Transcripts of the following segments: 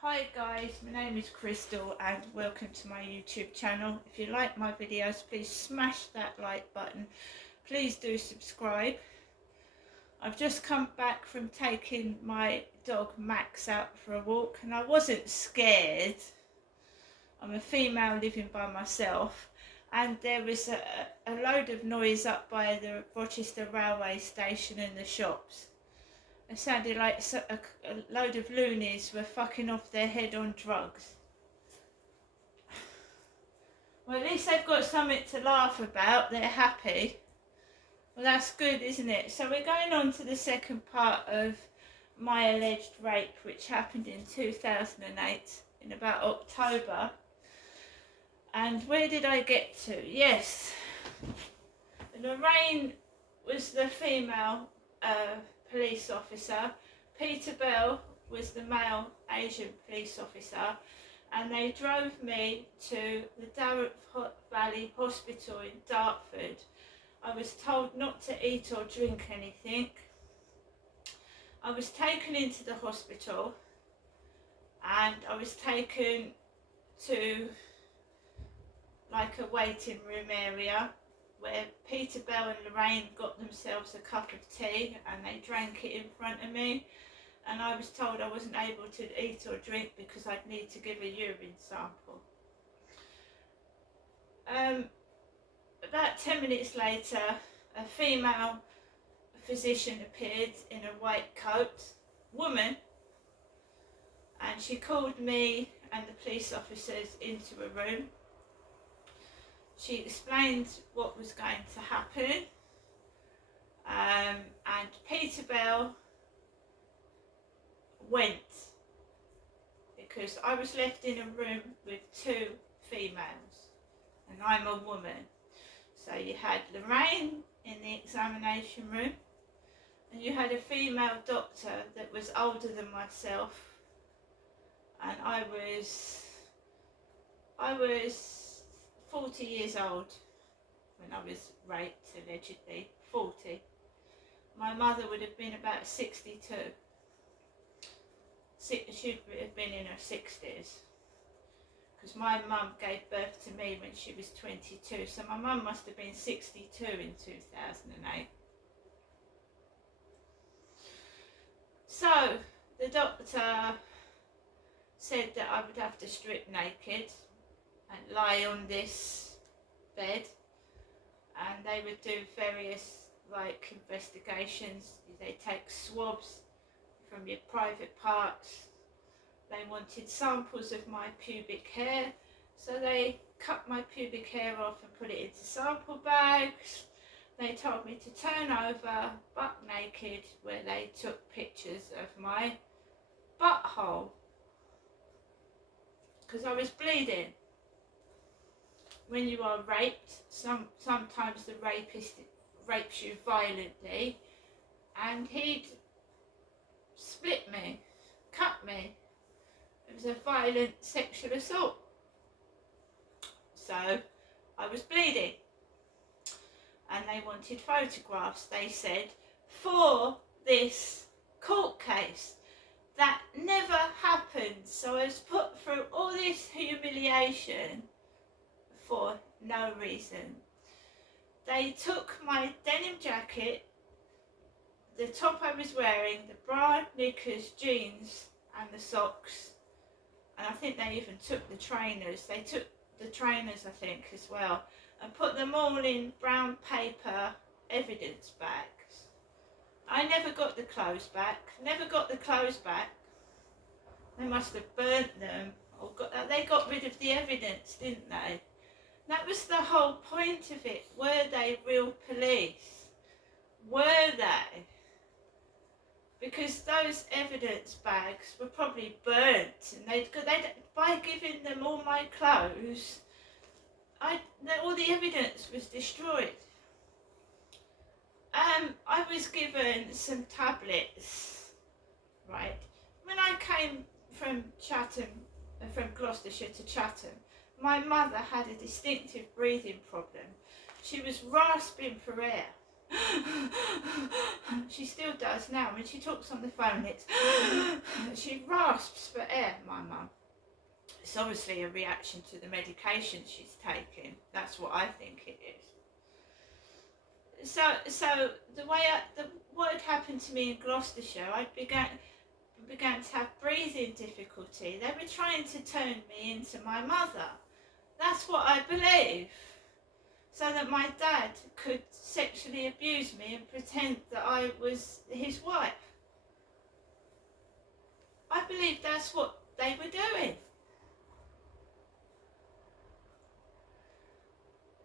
Hi guys, my name is Crystal and welcome to my YouTube channel. If you like my videos, please smash that like button. Please do subscribe. I've just come back from taking my dog Max out for a walk and I wasn't scared. I'm a female living by myself and there was a load of noise up by the Rochester railway station and the shops. It sounded like a load of loonies were fucking off their head on drugs. Well, at least they've got something to laugh about. They're happy. Well, that's good, isn't it? So we're going on to the second part of my alleged rape, which happened in 2008, in about October. And where did I get to? Yes. Lorraine was the female police officer. Peter Bell was the male Asian police officer, and they drove me to the Dartmouth Valley Hospital in Dartford. I was told not to eat or drink anything. I was taken into the hospital and I was taken to like a waiting room area where Peter Bell and Lorraine got themselves a cup of tea and they drank it in front of me, and I was told I wasn't able to eat or drink because I'd need to give a urine sample. About 10 minutes later, a female physician appeared in a white coat, woman, and she called me and the police officers into a room. She explained what was going to happen, and Peter Bell went because I was left in a room with two females and I'm a woman. So you had Lorraine in the examination room and you had a female doctor that was older than myself, and I was 40 years old when I was raped, allegedly. 40. My mother would have been about 62. She'd have been in her 60s. Because my mum gave birth to me when she was 22. So my mum must have been 62 in 2008. So the doctor said that I would have to strip naked and lie on this bed, and they would do various like investigations. They take swabs from your private parts. They wanted samples of my pubic hair, so they cut my pubic hair off and put it into sample bags. They told me to turn over butt naked, where they took pictures of my butthole because I was bleeding. When you are raped, sometimes the rapist rapes you violently, and he'd split me, cut me. It was a violent sexual assault. So I was bleeding and they wanted photographs, they said, for this court case. That never happened. So I was put through all this humiliation for no reason. They took my denim jacket, the top I was wearing, the bra, knickers, jeans and the socks, and I think they even took the trainers. They took the trainers, I think, as well, and put them all in brown paper evidence bags. I never got the clothes back, They must have burnt them, or they got rid of the evidence, didn't they? That was the whole point of it. Were they real police? Were they? Because those evidence bags were probably burnt, and by giving them all my clothes, all the evidence was destroyed. I was given some tablets, right? When I came from Gloucestershire to Chatham, my mother had a distinctive breathing problem. She was rasping for air. She still does now. When she talks on the phone, she rasps for air, my mum. It's obviously a reaction to the medication she's taking. That's what I think it is. So what had happened to me in Gloucestershire, I began to have breathing difficulty. They were trying to turn me into my mother. That's what I believe. So that my dad could sexually abuse me and pretend that I was his wife. I believe that's what they were doing.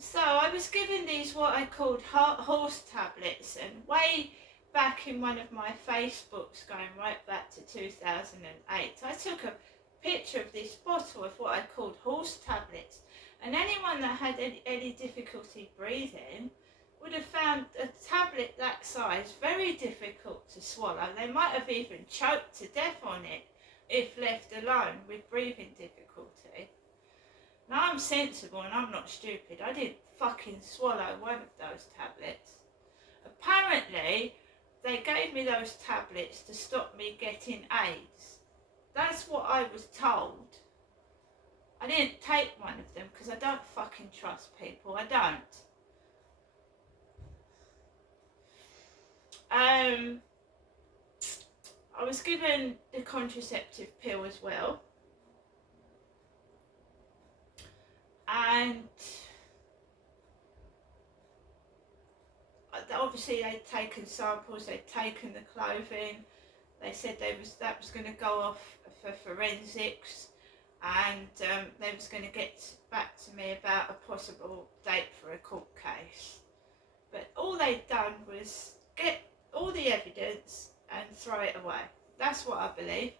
So I was given these what I called horse tablets, and way back in one of my Facebooks going right back to 2008, I took a picture of this bottle of what I called horse tablets, and anyone that had any difficulty breathing would have found a tablet that size very difficult to swallow. They might have even choked to death on it if left alone with breathing difficulty. Now I'm sensible and I'm not stupid. I didn't fucking swallow one of those tablets. Apparently, they gave me those tablets to stop me getting AIDS. That's what I was told. I didn't take one of them because I don't fucking trust people. I don't. I was given the contraceptive pill as well. And obviously they'd taken samples, they'd taken the clothing. They said that was going to go off for forensics, and they was going to get back to me about a possible date for a court case. But all they'd done was get all the evidence and throw it away. That's what I believe.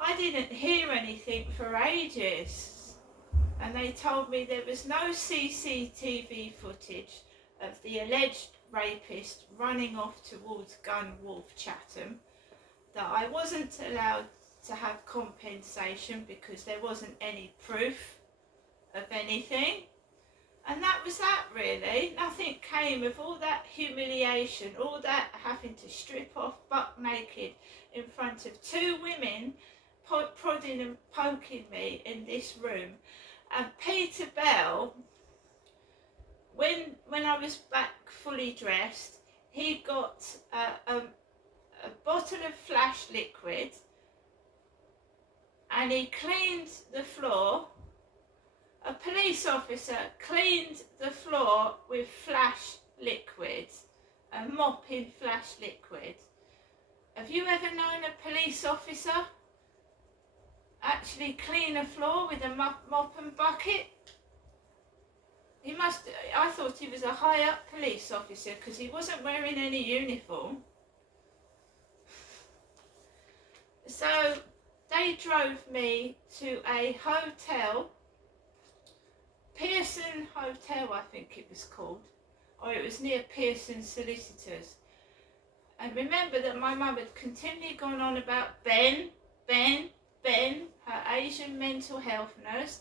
I didn't hear anything for ages, and they told me there was no CCTV footage of the alleged rapist running off towards Gunwharf, Chatham, that I wasn't allowed to have compensation because there wasn't any proof of anything. And that was that, really. Nothing came of all that humiliation, all that having to strip off buck naked in front of two women prodding and poking me in this room. And Peter Bell, when I was back fully dressed, he got a bottle of Flash liquid and he cleaned the floor. A police officer cleaned the floor with Flash liquid, a mop in Flash liquid. Have you ever known a police officer actually clean a floor with a mop and bucket? I thought he was a high up police officer because he wasn't wearing any uniform. So they drove me to a hotel, Pearson Hotel I think it was called, or it was near Pearson Solicitors. And remember that my mum had continually gone on about Ben, her Asian mental health nurse.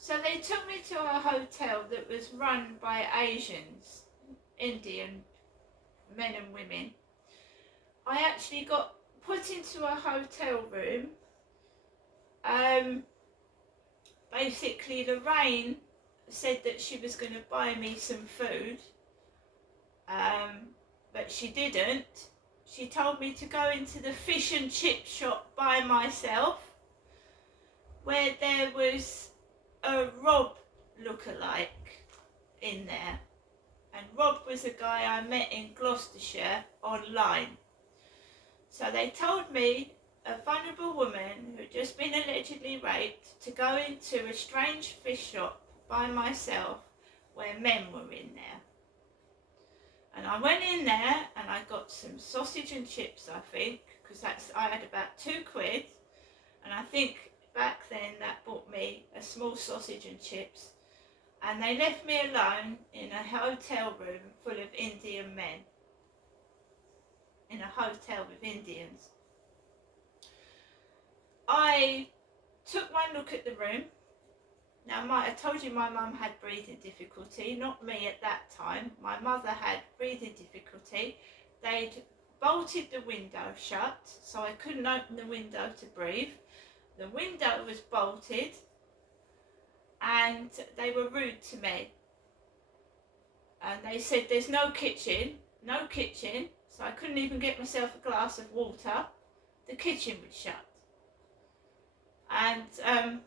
So they took me to a hotel that was run by Asians, Indian men and women. I actually got put into a hotel room. Basically Lorraine said that she was going to buy me some food, but she didn't. She told me to go into the fish and chip shop by myself, where there was a Rob lookalike in there. And Rob was a guy I met in Gloucestershire online. So they told me, a vulnerable woman who had just been allegedly raped, to go into a strange fish shop by myself where men were in there. And I went in there and I got some sausage and chips, I think, because I had about £2, and I think back then that bought me a small sausage and chips, and they left me alone in a hotel room full of Indian men, in a hotel with Indians. I took one look at the room. Now, I told you my mum had breathing difficulty, not me at that time. My mother had breathing difficulty. They'd bolted the window shut, so I couldn't open the window to breathe. The window was bolted, and they were rude to me. And they said there's no kitchen, so I couldn't even get myself a glass of water. The kitchen was shut. And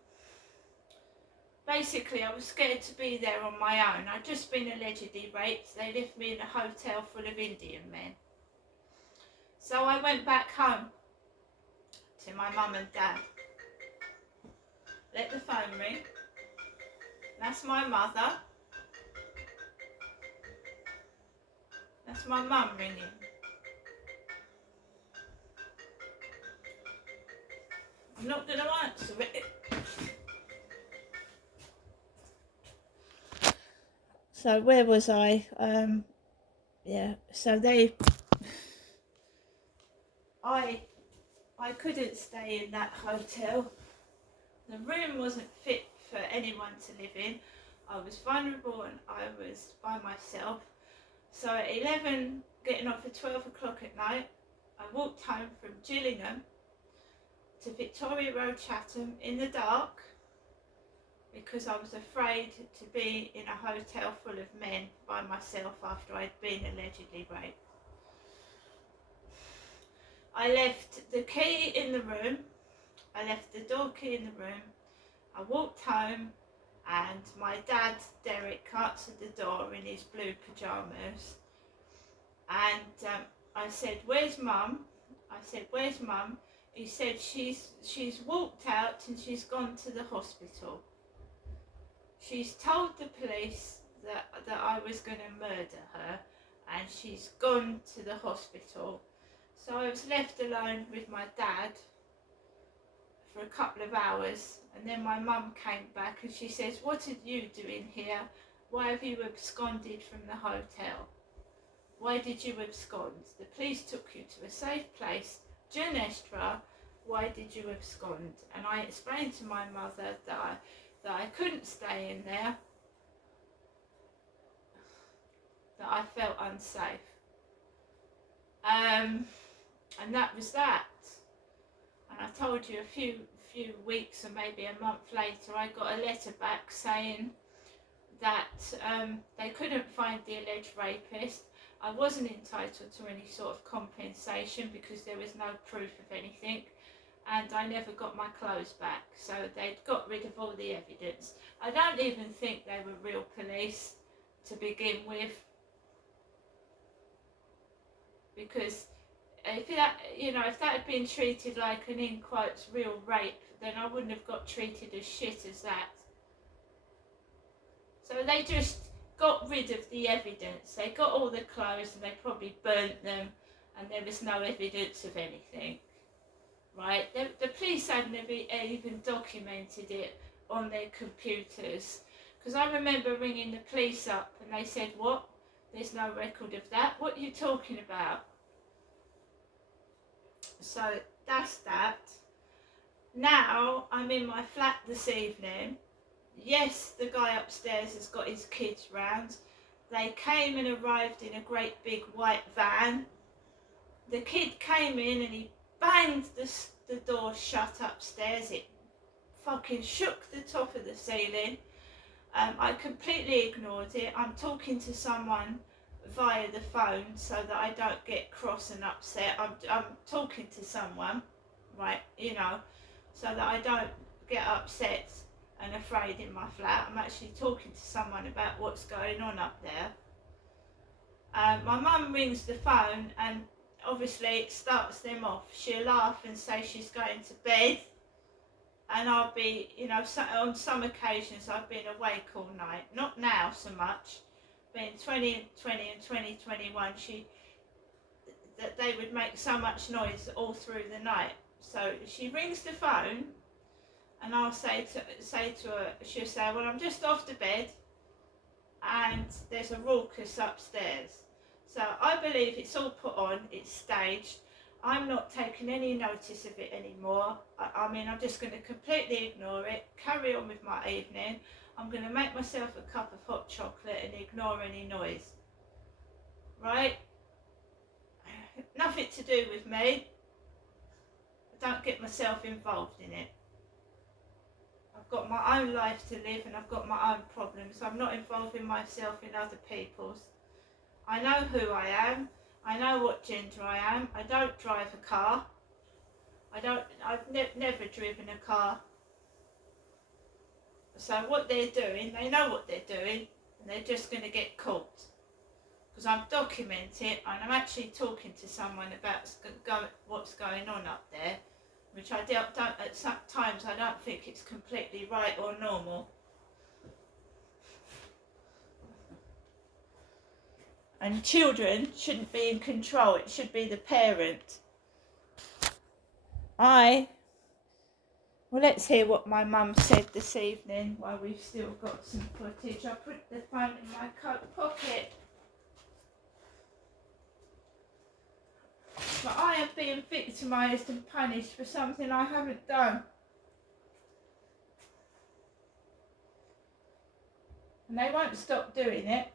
basically I was scared to be there on my own. I'd just been allegedly raped. They left me in a hotel full of Indian men. So I went back home to my mum and dad. Let the phone ring. That's my mother. That's my mum ringing. I'm not going to answer it. So where was I? Yeah, so I couldn't stay in that hotel. The room wasn't fit for anyone to live in. I was vulnerable and I was by myself. So at 11, getting off at 12 o'clock at night, I walked home from Gillingham to Victoria Road, Chatham, in the dark, because I was afraid to be in a hotel full of men by myself after I'd been allegedly raped. I left the key in the room, I left the door key in the room, I walked home, and my dad, Derek, answered the door in his blue pyjamas, and I said, "Where's Mum?" I said, "Where's Mum?" He said, she's walked out and she's gone to the hospital. She's told the police that I was going to murder her, and she's gone to the hospital. So I was left alone with my dad for a couple of hours, and then my mum came back and she says, "What are you doing here? Why have you absconded from the hotel? Why did you abscond? The police took you to a safe place, Genestra. Why did you abscond?" And I explained to my mother that I couldn't stay in there, that I felt unsafe. And that was that. And I told you a few weeks or maybe a month later, I got a letter back saying that they couldn't find the alleged rapist. I wasn't entitled to any sort of compensation because there was no proof of anything, and I never got my clothes back. So they'd got rid of all the evidence. I don't even think they were real police to begin with, because if that had been treated like an, in quotes, real rape, then I wouldn't have got treated as shit as that. So they just got rid of the evidence. They got all the clothes and they probably burnt them, and there was no evidence of anything. Right? The police hadn't even documented it on their computers. Because I remember ringing the police up and they said, "What? There's no record of that. What are you talking about?" So that's that. Now I'm in my flat this evening. Yes, the guy upstairs has got his kids round. They came and arrived in a great big white van. The kid came in and he banged the door shut upstairs. It fucking shook the top of the ceiling. I completely ignored it. I'm talking to someone via the phone so that I don't get cross and upset. I'm talking to someone, right, so that I don't get upset and afraid in my flat. I'm actually talking to someone about what's going on up there. My mum rings the phone and obviously it starts them off. She'll laugh and say she's going to bed, and I'll be, on some occasions I've been awake all night. Not now so much, but in 2020 and 2021, that they would make so much noise all through the night. So she rings the phone, and I'll say to her, she'll say, "Well, I'm just off to bed, and there's a raucous upstairs." So I believe it's all put on, it's staged. I'm not taking any notice of it anymore. I mean, I'm just going to completely ignore it, carry on with my evening. I'm going to make myself a cup of hot chocolate and ignore any noise. Right? Nothing to do with me. I don't get myself involved in it. I've got my own life to live and I've got my own problems. I'm not involving myself in other people's. I know who I am. I know what gender I am. I don't drive a car. I've never driven a car. So what they're doing, they know what they're doing, and they're just going to get caught. Because I'm documenting and I'm actually talking to someone about what's going on up there, which I don't at some times I don't think it's completely right or normal. And children shouldn't be in control, it should be the parent. Well, let's hear what my mum said this evening while we've still got some footage. I put the phone in my coat pocket. But I am being victimised and punished for something I haven't done. And they won't stop doing it.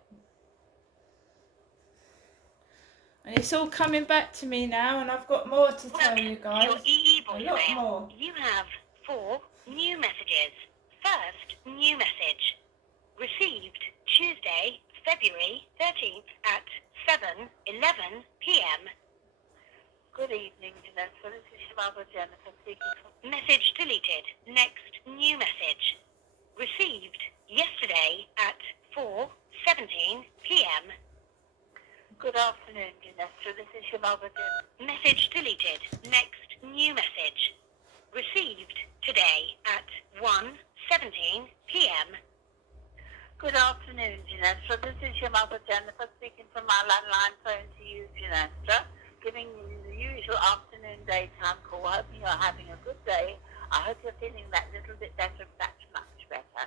And it's all coming back to me now, and I've got more to tell you guys. Your EE a lot more. You have 4 new messages. First new message. Received Tuesday, February 13th at 7:11 p.m. Good evening, Vanessa. This is your mother, Jennifer, speaking from... Message deleted. Next new message. Received yesterday at 4:17 p.m. Good afternoon, Vanessa. This is your mother, Jennifer. Message deleted. Next new message. Received today at 1:17 p.m. Good afternoon, Janessa. This is your mother, Jennifer, speaking from my landline phone to you, Janessa, giving you the usual afternoon daytime call, hoping you're having a good day. I hope you're feeling that little bit better, that's much better.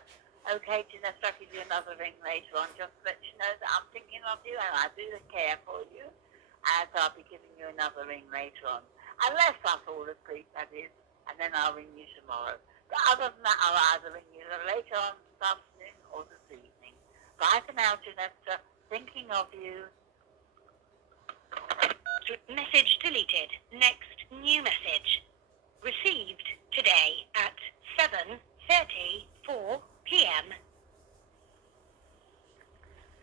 Okay, Janessa, I'll give you another ring later on, just to let you know that I'm thinking of you and I do care for you, and I'll be giving you another ring later on. Unless I fall asleep, that is, and then I'll ring you tomorrow. But other than that, I'll either ring you later on this afternoon or this evening. Bye for now, Janessa. Thinking of you. Message deleted. Next new message. Received today at 7:34 p.m.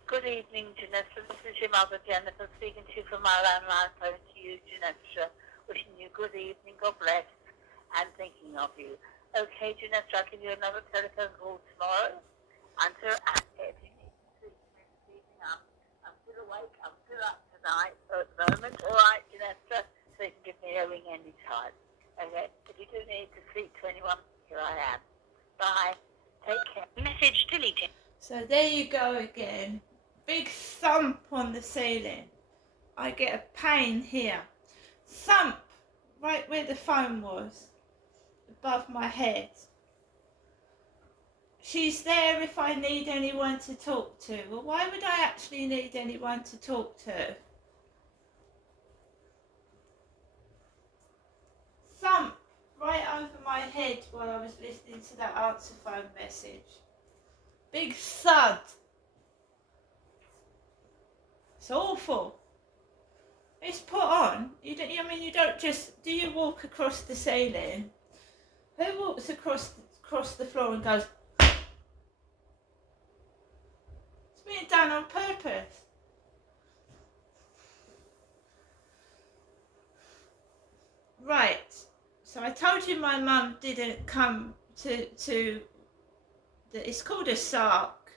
Good evening, Janessa. This is your mother, Jennifer, speaking to you from my landline phone to you, Janessa. Wishing you good evening, God bless, and thinking of you. Okay, Janessa, I'll give you another telephone call tomorrow. Until if you need to speak to me this evening, I'm still awake, I'm still up tonight at the moment. All right, Janessa, so you can give me a ring any time. Okay, if you do need to speak to anyone, here I am. Bye. Take care. Message deleted. So there you go again. Big thump on the ceiling. I get a pain here. Thump right where the phone was, above my head. She's there if I need anyone to talk to. Well, why would I actually need anyone to talk to? Thump right over my head while I was listening to that answer phone message. Big thud. It's awful. It's put on. You don't just... Do you walk across the ceiling? Who walks across the floor and goes... It's being done on purpose. Right. So I told you my mum didn't come to it's called a SARC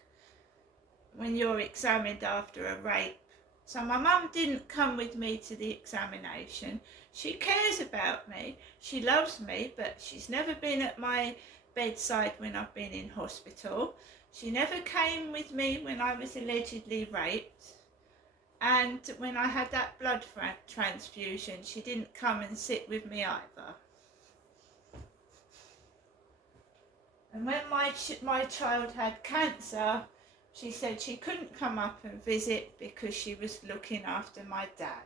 when you're examined after a rape. So my mum didn't come with me to the examination. She cares about me, she loves me, but she's never been at my bedside when I've been in hospital. She never came with me when I was allegedly raped. And when I had that blood transfusion, she didn't come and sit with me either. And when my child had cancer, she said she couldn't come up and visit because she was looking after my dad.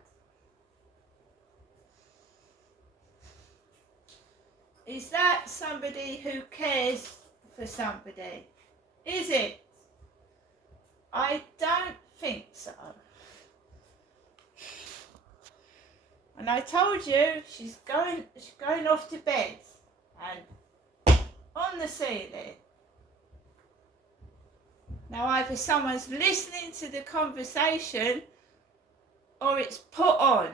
Is that somebody who cares for somebody? Is it? I don't think so. And I told you she's going off to bed and on the ceiling. Now either someone's listening to the conversation or it's put on.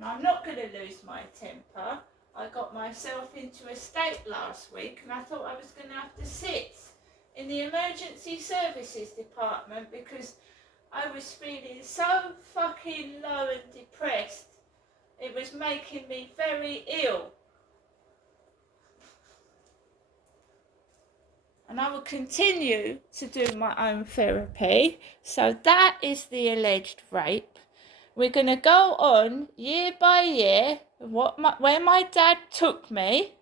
And I'm not going to lose my temper. I got myself into a state last week and I thought I was going to have to sit in the emergency services department because I was feeling so fucking low and depressed. It was making me very ill. And I will continue to do my own therapy. So that is the alleged rape. We're going to go on year by year where my dad took me,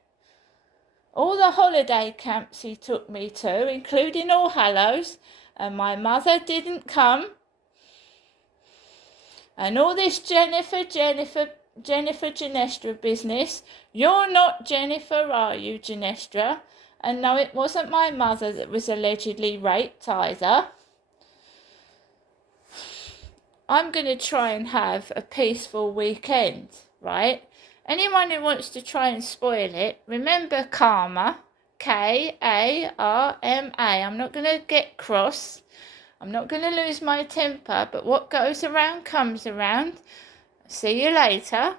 all the holiday camps he took me to, including All Hallows, and my mother didn't come. And all this Jennifer Ginestra business. You're not Jennifer, are you, Ginestra? And no, it wasn't my mother that was allegedly raped either. I'm going to try and have a peaceful weekend, right? Anyone who wants to try and spoil it, remember karma, Karma. I'm not going to get cross. I'm not going to lose my temper, but what goes around comes around. See you later.